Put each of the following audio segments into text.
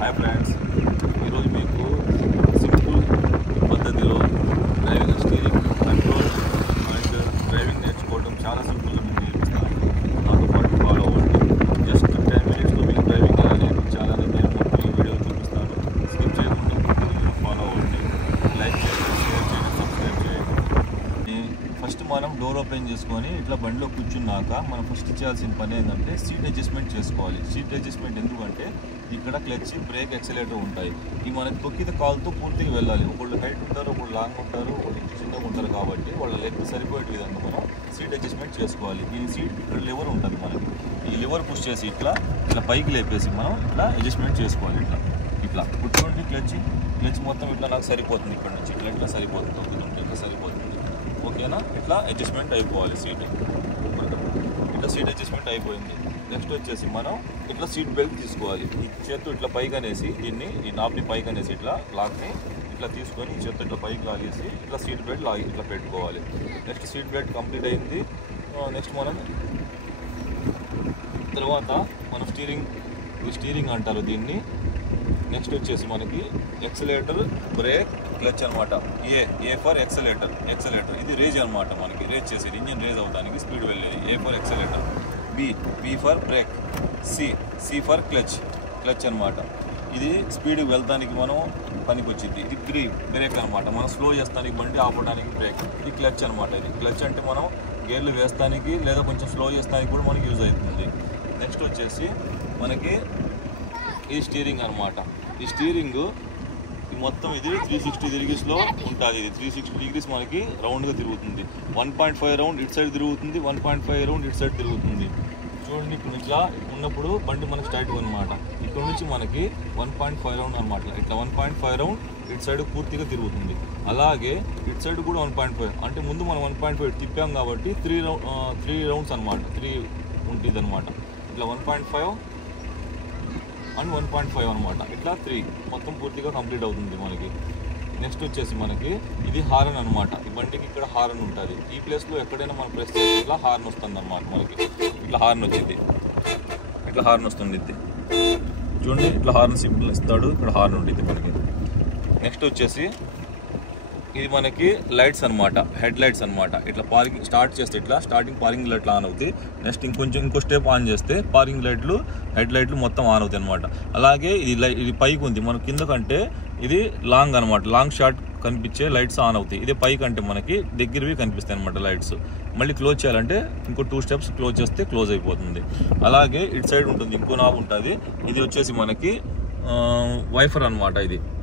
Hi friends, ఈరోజు మీకు simple పద్ధతిలో driving steering control and driving నేర్చుకోవడం చాలా సింపుల్గా మీకు నేర్పిస్తాను. నాతో పాటు ఫాలో అవ్వండి. జస్ట్ 10 minutesలో మీకు డ్రైవింగ్ ఎలా నేర్పించాలని నేను మొత్తం ఈ వీడియో చూపిస్తాను. స్కిప్ చేయకుండా ఫాలో అవ్వండి. లైక్ చేయండి, షేర్ చేయండి, సబ్స్క్రైబ్ చేయండి. ఫస్ట్ మనం డోర్ ఓపెన్ చేసుకొని ఇట్లా బండిలో కూర్చున్నాక మనం ఫస్ట్ చేయాల్సిన పని ఏంటంటే సీట్ అడ్జస్ట్మెంట్ చేసుకోవాలి. సీట్ అడ్జస్ట్మెంట్ ఎందుకంటే ఇక్కడ క్లచ్, బ్రేక్, యాక్సిలరేటర్ ఉంటాయి. ఈ మనకి తొక్కిన కాల్తో పూర్తిగా వెళ్ళాలి. ఒకళ్ళు హైట్ ఉంటారు, ఒకళ్ళు లాంగ్ ఉంటారు, ఒకళ్ళు చిన్నగా ఉంటారు. కాబట్టి వాళ్ళ లెగ్ సరిపోయే విధంగా మనం సీట్ అడ్జస్ట్మెంట్ చేసుకోవాలి. ఈ సీట్ ఇక్కడ లివర్ ఉంటుంది మనకి. ఈ లివర్ పుష్ చేసి ఇట్లా పైకి లేపేసి మనం ఇట్లా అడ్జస్ట్మెంట్ చేసుకోవాలి. ఇట్లా కూర్చోండి. క్లచ్ మొత్తం ఇట్లా నాకు సరిపోతుంది. ఇక్కడ నుంచి ఇట్లా సరిపోతుంది. తొక్కుతుంటే ఇట్లా సరిపోతుంది. ఓకేనా? ఇట్లా అడ్జస్ట్మెంట్ అయిపోవాలి. సీట్ ఇట్లా సీట్ అడ్జస్ట్మెంట్ అయిపోయింది. నెక్స్ట్ వచ్చేసి మనం ఇట్లా సీట్ బెల్ట్ తీసుకోవాలి. ఈ చేత్తో ఇట్లా పైకి అనేసి దీన్ని, ఈ నాబ్ని పైకి అనేసి ఇట్లా లాక్ని ఇట్లా తీసుకొని ఈ చేత్తో ఇట్లా పైకి లాగేసి ఇట్లా సీట్ బెల్ట్ లాగి ఇట్లా పెట్టుకోవాలి. నెక్స్ట్ సీట్ బెల్ట్ కంప్లీట్ అయింది. నెక్స్ట్ మనం తర్వాత మనం స్టీరింగ్ అంటారు దీన్ని. నెక్స్ట్ వచ్చేసి మనకి యాక్సిలరేటర్, బ్రేక్, క్లచ్ అనమాట. A for accelerator. ఇది రేజ్ అనమాట. మనకి రేజ్ చేసేది, ఇంజిన్ రేజ్ అవడానికి స్పీడ్ వెళ్ళేది. A for accelerator. B for brake. C for clutch అనమాట. ఇది స్పీడ్ వెళ్తానికి మనం పనికి వచ్చింది. ఇది బ్రేక్ అనమాట. మనం స్లో చేస్తానికి, బండి ఆపడానికి బ్రేక్. ఇది క్లచ్ అనమాట. ఇది క్లచ్ అంటే మనం గేర్లు వేస్తానికి లేదా కొంచెం స్లో చేస్తానికి కూడా మనకి యూజ్ అవుతుంది. నెక్స్ట్ వచ్చేసి మనకి ఇది స్టీరింగ్ అనమాట. ఈ స్టీరింగ్ మొత్తం ఇది 360 డిగ్రీస్లో ఉంటుంది. ఇది 360 డిగ్రీస్ మనకి రౌండ్గా తిరుగుతుంది. 1.5 రౌండ్ ఇటు సైడ్ తిరుగుతుంది, 1.5 రౌండ్ ఇటు సైడ్ తిరుగుతుంది. చూడండి, ఇక్కడ నుంచి ఇలా ఉన్నప్పుడు బండి మనకి స్టార్ట్ అనమాట. ఇక్కడ నుంచి మనకి 1.5 రౌండ్ అనమాట. ఇట్లా 1.5 రౌండ్ ఇటు సైడ్ పూర్తిగా తిరుగుతుంది. అలాగే ఇటు సైడ్ కూడా 1.5, అంటే ముందు మనం 1.5 తిప్పాం కాబట్టి 3 రౌండ్స్ అనమాట. 3 ఉంటుంది అనమాట. ఇట్లా 1.5 అండ్ 1.5 అనమాట. ఇట్లా 3 మొత్తం పూర్తిగా కంప్లీట్ అవుతుంది మనకి. నెక్స్ట్ వచ్చేసి మనకి ఇది హారన్ అనమాట. ఈ బండికి ఇక్కడ హారన్ ఉంటుంది. ఈ ప్లేస్లో ఎక్కడైనా మనం ప్రెస్ చేసి ఇట్లా హార్న్ వస్తుంది అనమాట. మనకి ఇట్లా హార్న్ వచ్చింది. ఇట్లా హార్న్ వస్తుంది. చూడండి, ఇట్లా హార్న్ సింపుల్ ఇస్తాడు. ఇక్కడ హార్న్ ఉంటుంది మనకి. నెక్స్ట్ వచ్చేసి ఇది మనకి లైట్స్ అనమాట. హెడ్ లైట్స్ అనమాట. ఇట్లా పార్కింగ్ స్టార్ట్ చేస్తే ఇట్లా స్టార్టింగ్ పార్కింగ్ లైట్లు ఆన్ అవుతాయి. నెక్స్ట్ ఇంకో స్టెప్ ఆన్ చేస్తే పార్కింగ్ లైట్లు, హెడ్ లైట్లు మొత్తం ఆన్ అవుతాయి అనమాట. అలాగే ఇది పైకి ఉంది. మన కింద కంటే ఇది లాంగ్ అనమాట. లాంగ్ షార్ట్ కనిపించే లైట్స్ ఆన్ అవుతాయి. ఇదే పైకి అంటే మనకి దగ్గరవి కనిపిస్తాయి అనమాట లైట్స్. మళ్ళీ క్లోజ్ చేయాలంటే ఇంకో 2 స్టెప్స్ క్లోజ్ చేస్తే క్లోజ్ అయిపోతుంది. అలాగే ఇటు సైడ్ ఉంటుంది, ఇంకో నాబ్ ఉంటుంది. ఇది వచ్చేసి మనకి వైఫర్ అనమాట.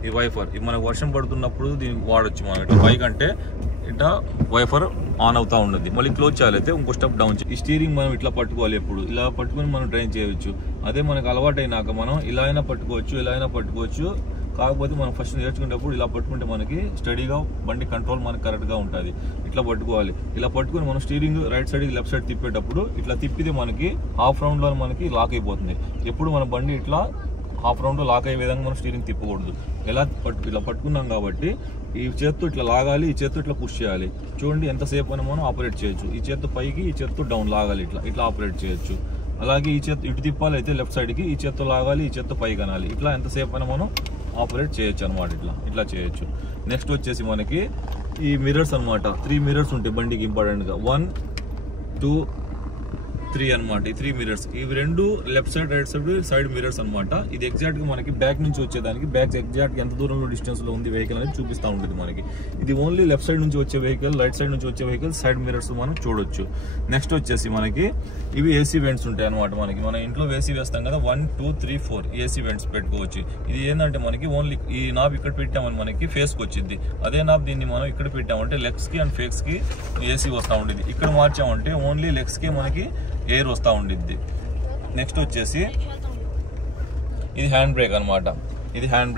ఈ వైఫర్ మనకు వర్షం పడుతున్నప్పుడు దీన్ని వాడచ్చు మనం. ఇట్లా పైకి అంటే ఇట్లా వైఫర్ ఆన్ అవుతూ ఉండదు. మళ్ళీ క్లోజ్ చేయాలైతే ఇంకో స్టెప్ డౌన్. ఈ స్టీరింగ్ మనం ఇట్లా పట్టుకోవాలి. ఎప్పుడు ఇలా పట్టుకొని మనం డ్రైవ్ చేయవచ్చు. అదే మనకు అలవాటైనాక మనం ఇలా అయినా పట్టుకోవచ్చు. కాకపోతే మనం ఫస్ట్ నేర్చుకునేటప్పుడు ఇలా పట్టుకుంటే మనకి స్టడీగా బండి కంట్రోల్ మనకి కరెక్ట్గా ఉంటుంది. ఇట్లా పట్టుకోవాలి. ఇలా పట్టుకుని మనం steering right side, left side తిప్పేటప్పుడు ఇట్లా తిప్పితే మనకి హాఫ్ రౌండ్లో మనకి లాక్ అయిపోతుంది. ఎప్పుడు మన బండి ఇట్లా హాఫ్ రౌండ్లో లాక్ అయ్యే విధంగా మనం స్టీరింగ్ తిప్పకూడదు. ఇలా పట్టుకున్నాం కాబట్టి ఈ చేత్తో ఇట్లా లాగాలి, ఈ చేత్తో ఇట్లా పుష్ చేయాలి. చూడండి, ఎంతసేపు అయినా మనం ఆపరేట్ చేయొచ్చు. ఈ చేత్తో పైకి, ఈ చేత్తో డౌన్ లాగాలి. ఇట్లా ఆపరేట్ చేయొచ్చు. అలాగే ఈ చేత్తో ఇటు తిప్పాలి అయితే లెఫ్ట్ సైడ్కి, ఈ చేత్తో లాగాలి, ఈ చేత్తో పైకి అనాలి. ఇట్లా ఎంతసేపు అయినా మనం ఆపరేట్ చేయొచ్చు అనమాట. ఇట్లా చేయొచ్చు. నెక్స్ట్ వచ్చేసి మనకి ఈ మిర్రర్స్ అనమాట. 3 మిర్రర్స్ ఉంటాయి బండికి ఇంపార్టెంట్గా. 1, 2, 3 అనమాట. ఈ 3 మిర్రర్స్, ఇవి 2 left side, right side mirrors అనమాట. ఇది ఎగ్జాక్ట్ గా మనకి బ్యాక్ నుంచి వచ్చేదానికి, బ్యాక్ ఎగ్జాక్ట్ ఎంత దూరంలో డిస్టెన్స్ లో ఉంది వెహికల్ అనేది చూపిస్తూ ఉంటుంది మనకి. ఇది ఓన్లీ లెఫ్ట్ సైడ్ నుంచి వచ్చే వెహికల్, రైట్ సైడ్ నుంచి వచ్చే వెహికల్ సైడ్ మిర్రర్స్ మనం చూడొచ్చు. నెక్స్ట్ వచ్చేసి మనకి ఇవి ఏసీ వెంట్స్ ఉంటాయి అనమాట. మన ఇంట్లో ఏసీ వేస్తాం కదా, 1, 2, 3, 4 ఏసీ వెంట్స్ పెట్టుకోవచ్చు. ఇది ఏంటంటే మనకి ఓన్లీ ఈ నాబ్ ఇక్కడ పెట్టామని మనకి ఫేస్కి వచ్చింది. అదే నాబ్ దీన్ని మనం ఇక్కడ పెట్టామంటే లెగ్స్ కి అండ్ ఫేస్ కి ఏసీ వస్తూ ఉండేది. ఇక్కడ మార్చామంటే ఓన్లీ లెగ్స్ కి మనకి ఎయిర్ వస్తూ ఉండిద్ది. నెక్స్ట్ వచ్చేసి ఇది హ్యాండ్ బ్రేక్ అనమాట. ఈ హ్యాండ్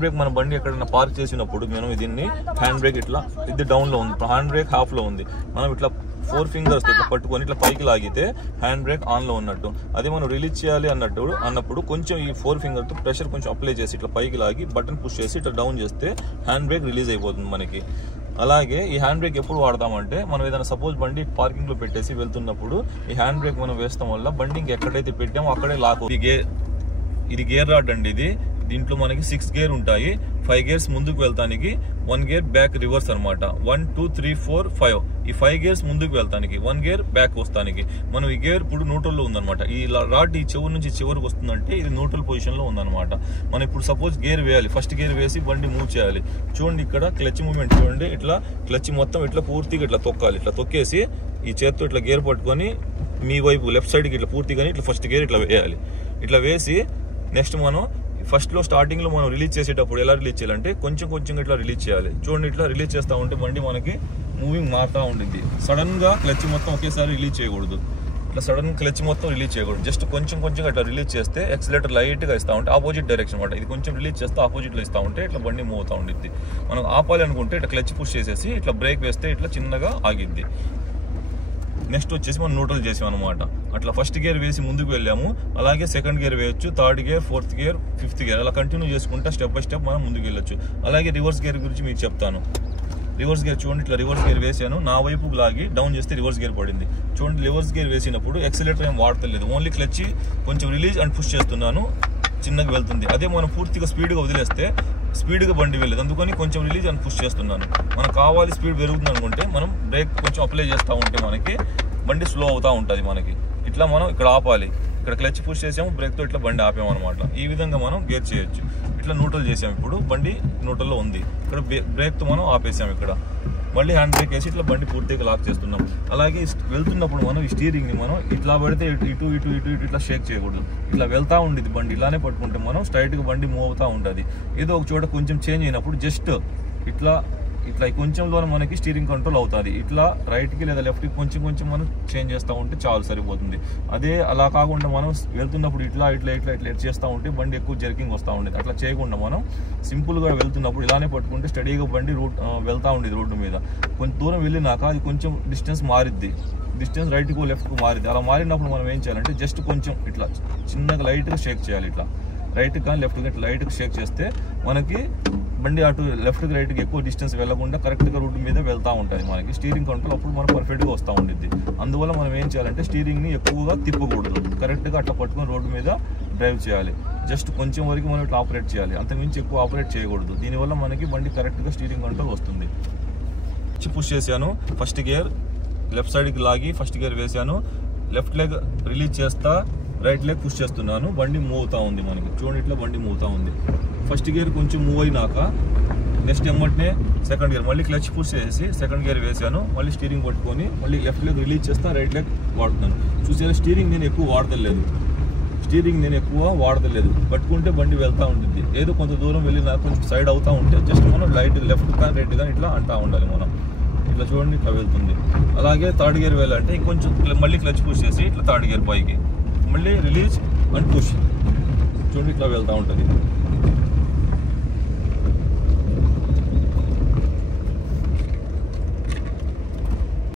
బ్రేక్ మన బండి ఎక్కడైనా పార్క్ చేసినప్పుడు మనం దీన్ని హ్యాండ్ బ్రేక్ ఇట్లా, ఇది డౌన్ లో ఉంది, హ్యాండ్ బ్రేక్ హాఫ్ లో ఉంది. మనం ఇట్లా 4 ఫింగర్స్ ఇట్లా పట్టుకొని ఇట్లా పైకి లాగితే హ్యాండ్ బ్రేక్ ఆన్ లో ఉన్నట్టు. అదే మనం రిలీజ్ చేయాలి అన్నప్పుడు కొంచెం ఈ 4 ఫింగర్ తో ప్రెషర్ కొంచెం అప్లై చేసి ఇట్లా పైకి లాగి బటన్ పుష్ చేసి ఇట్లా డౌన్ చేస్తే హ్యాండ్ బ్రేక్ రిలీజ్ అయిపోతుంది మనకి. అలాగే ఈ హ్యాండ్ బ్రేక్ ఎప్పుడు వాడతామంటే మనం ఏదైనా సపోజ్ బండి పార్కింగ్ లో పెట్టేసి వెళ్తున్నప్పుడు ఈ హ్యాండ్ బ్రేక్ మనం వేస్తాం వల్ల బండి ఎక్కడైతే పెట్టామో అక్కడే లాక్. ఇది గేర్ రాడ్ అండి. దీంట్లో మనకి 6 గేర్ ఉంటాయి. 5 గేర్స్ ముందుకు వెళ్తానికి, 1 గేర్ బ్యాక్ రివర్స్ అనమాట. 1 2 3 4 5 ఈ 5 గేర్స్ ముందుకు వెళ్తానికి, 1 గేర్ బ్యాక్ వస్తానికి. మనం ఈ గేర్ ఇప్పుడు న్యూట్రల్లో ఉందన్నమాట. ఈ రాడ్ ఈ చివరి నుంచి చివరికి వస్తుందంటే ఇది న్యూట్రల్ పొజిషన్ లో ఉందన్నమాట. మనం ఇప్పుడు సపోజ్ గేర్ వేయాలి, ఫస్ట్ గేర్ వేసి బండి మూవ్ చేయాలి. చూడండి ఇక్కడ క్లచ్ మూవ్మెంట్ చూడండి, ఇట్లా క్లచ్ మొత్తం ఇట్లా పూర్తిగా ఇట్లా తొక్కాలి. ఇట్లా తొక్కేసి ఈ చేత్తో ఇట్లా గేర్ పట్టుకొని మీ వైపు లెఫ్ట్ సైడ్కి ఇట్లా పూర్తిగా ఇట్లా ఫస్ట్ గేర్ ఇట్లా వేయాలి. ఇట్లా వేసి నెక్స్ట్ మనం ఫస్ట్ లో స్టార్టింగ్ లో మనం రిలీజ్ చేసేటప్పుడు ఎలా రిలీజ్ చేయాలంటే కొంచెం కొంచెం ఇట్లా రిలీజ్ చేయాలి. చూడండి ఇట్లా రిలీజ్ చేస్తూ ఉంటే బండి మనకి మూవింగ్ మారుతూ ఉంటుంది. సడన్ గా క్లచ్ మొత్తం ఒకేసారి రిలీజ్ చేయకూడదు. ఇట్లా సడన్ క్లచ్ మొత్తం రిలీజ్ చేయకూడదు. జస్ట్ కొంచెం కొంచెం ఇట్లా రిలీజ్ చేస్తే ఎక్సిలేటర్ లైట్ గా ఇస్తా ఉంటే ఆపోజిట్ డైరెక్షన్ అనమాట. ఇది కొంచెం రిలీజ్ చేస్తే ఆపోజిట్ లో ఇస్తా ఉంటే ఇట్లా బండి మూవ్ అవుతా ఉంటుంది. మనం ఆపాలి అనుకుంటే ఇట్లా క్లచ్ పుష్ చేసేసి ఇట్లా బ్రేక్ వేస్తే ఇట్లా చిన్నగా ఆగిద్ది. నెక్స్ట్ వచ్చేసి మనం న్యూట్రల్ చేసాం అనమాట. అట్లా ఫస్ట్ గేర్ వేసి ముందుకు వెళ్ళాము, అలాగే సెకండ్ గేర్ వేయొచ్చు, third gear, fourth gear, fifth gear అలా కంటిన్యూ చేసుకుంటా స్టెప్ బై స్టెప్ మనం ముందుకు వెళ్ళొచ్చు. అలాగే రివర్స్ గేర్ గురించి మీకు చెప్తాను. రివర్స్ గేర్ చూడండి, ఇట్లా రివర్స్ గేర్ వేసాను, నా వైపుకు లాగి డౌన్ చేస్తే రివర్స్ గేర్ పడింది. చూడండి రివర్స్ గేర్ వేసినప్పుడు ఎక్సిలేటర్ ఏం వాడతలేదు, ఓన్లీ క్లచ్ కొంచెం రిలీజ్ అండ్ పుష్ చేస్తున్నాను, చిన్నగా వెళ్తుంది. అదే మనం పూర్తిగా స్పీడ్గా వదిలేస్తే స్పీడ్గా బండి వెళ్ళదు, అందుకని కొంచెం రిలీజ్ అండ్ పుష్ చేస్తున్నాను. మనకు కావాలి స్పీడ్ పెరుగుతుంది అనుకుంటే మనం బ్రేక్ కొంచెం అప్లై చేస్తూ ఉంటే మనకి బండి స్లో అవుతూ ఉంటుంది. మనకి ఇట్లా మనం ఇక్కడ ఆపాలి, ఇక్కడ క్లచ్ పుష్ చేసాము, బ్రేక్తో ఇట్లా బండి ఆపాము అనమాట. ఈ విధంగా మనం గేర్ చేయొచ్చు. ఇట్లా న్యూట్రల్ చేసాము, ఇప్పుడు బండి న్యూట్రల్లో ఉంది. ఇక్కడ బ్రేక్తో మనం ఆపేసాము, ఇక్కడ మళ్ళీ హ్యాండ్ బ్రేక్ వేసి ఇట్లా బండి పూర్తిగా లాక్ చేస్తున్నాం. అలాగే వెళ్తున్నప్పుడు మనం ఈ స్టీరింగ్ని మనం ఇట్లా పడితే ఇటు ఇటు ఇటు ఇటు ఇట్లా షేక్ చేయకూడదు. ఇట్లా వెళ్తూ ఉండేది బండి, ఇలానే పట్టుకుంటే మనం స్ట్రైట్గా బండి మూవ్ అవుతూ ఉంటుంది. ఏదో ఒక చోట కొంచెం చేంజ్ అయినప్పుడు జస్ట్ ఇట్లా ఇట్లా కొంచెంలో మనకి స్టీరింగ్ కంట్రోల్ అవుతుంది. ఇట్లా రైట్కి లేదా లెఫ్ట్కి కొంచెం కొంచెం మనం చేంజ్ చేస్తూ ఉంటే చాలు సరిపోతుంది. అదే అలా కాకుండా మనం వెళ్తున్నప్పుడు ఇట్లా ఇట్లా ఇట్లా ఇట్లా చేస్తూ ఉంటే బండి ఎక్కువ జర్కింగ్ వస్తూ ఉండేది. అట్లా చేయకుండా మనం సింపుల్గా వెళ్తున్నప్పుడు ఇలానే పట్టుకుంటే స్టడీగా బండి వెళ్తూ ఉండేది రోడ్డు మీద. కొంచెం దూరం వెళ్ళినాక అది కొంచెం డిస్టెన్స్ మారిద్ది, డిస్టెన్స్ రైట్కు లెఫ్ట్కు మారిద్ది. అలా మారినప్పుడు మనం ఏం చేయాలంటే జస్ట్ కొంచెం ఇట్లా చిన్నగా లైట్గా షేక్ చేయాలి. ఇట్లా రైట్కి కానీ లెఫ్ట్కి ఇట్లా లైట్గా షేక్ చేస్తే మనకి బండి అటు లెఫ్ట్కి రైట్కి ఎక్కువ డిస్టెన్స్ వెళ్ళకుండా కరెక్ట్గా రూట్ మీద వెళ్తూ ఉంటుంది. మనకి స్టీరింగ్ కంట్రోల్ అప్పుడు మనం పర్ఫెక్ట్గా వస్తూ ఉండిద్ది. అందువల్ల మనం ఏం చేయాలంటే స్టీరింగ్ని ఎక్కువగా తిప్పకూడదు, కరెక్ట్గా అట్లా పట్టుకొని రోడ్డు మీద డ్రైవ్ చేయాలి. జస్ట్ కొంచెం వరకు మనం ఇట్లా ఆపరేట్ చేయాలి, అంతకుమించి ఎక్కువ ఆపరేట్ చేయకూడదు. దీనివల్ల మనకి బండి కరెక్ట్గా స్టీరింగ్ కంట్రోల్ వస్తుంది. పుష్ చేశాను, ఫస్ట్ గేర్ లెఫ్ట్ సైడ్కి లాగి ఫస్ట్ గేర్ వేసాను, లెఫ్ట్ లెగ్ రిలీజ్ చేస్తా, రైట్ లెగ్ పుష్ చేస్తున్నాను, బండి మూవ్ అవుతా ఉంది. మనకి చూడండి ఇట్లా బండి మూవ్ అవుతా ఉంది. ఫస్ట్ గేర్ కొంచెం మూవ్ అయినాక నెక్స్ట్ ఎమ్మటనే సెకండ్ గేర్ మళ్ళీ క్లచ్ పుష్ చేసి సెకండ్ గేర్ వేసాను, మళ్ళీ స్టీరింగ్ పట్టుకొని మళ్ళీ లెఫ్ట్ లెగ్ రిలీజ్ చేస్తా, రైట్ లెగ్ వాడుతున్నాను. చూసారా స్టీరింగ్ నేను ఎక్కువ వాడతలేదు, పట్టుకుంటే బండి వెళ్తూ ఉంటుంది. ఏదో కొంత దూరం వెళ్ళినా కొంచెం సైడ్ అవుతూ ఉంటే జస్ట్ మనం లైట్ లెఫ్ట్ కానీ రైట్ కానీ ఇట్లా అంటూ ఉండాలి మనం. ఇట్లా చూడండి ఇట్లా వెళ్తుంది. అలాగే థర్డ్ గేర్ వెళ్ళాలంటే ఇంకొంచెం మళ్ళీ క్లచ్ పుష్ చేసి ఇట్లా థర్డ్ గేర్ పైకి మళ్ళీ రిలీజ్ అండ్ పుష్, చూడండి ఇట్లా వెళ్తూ ఉంటుంది.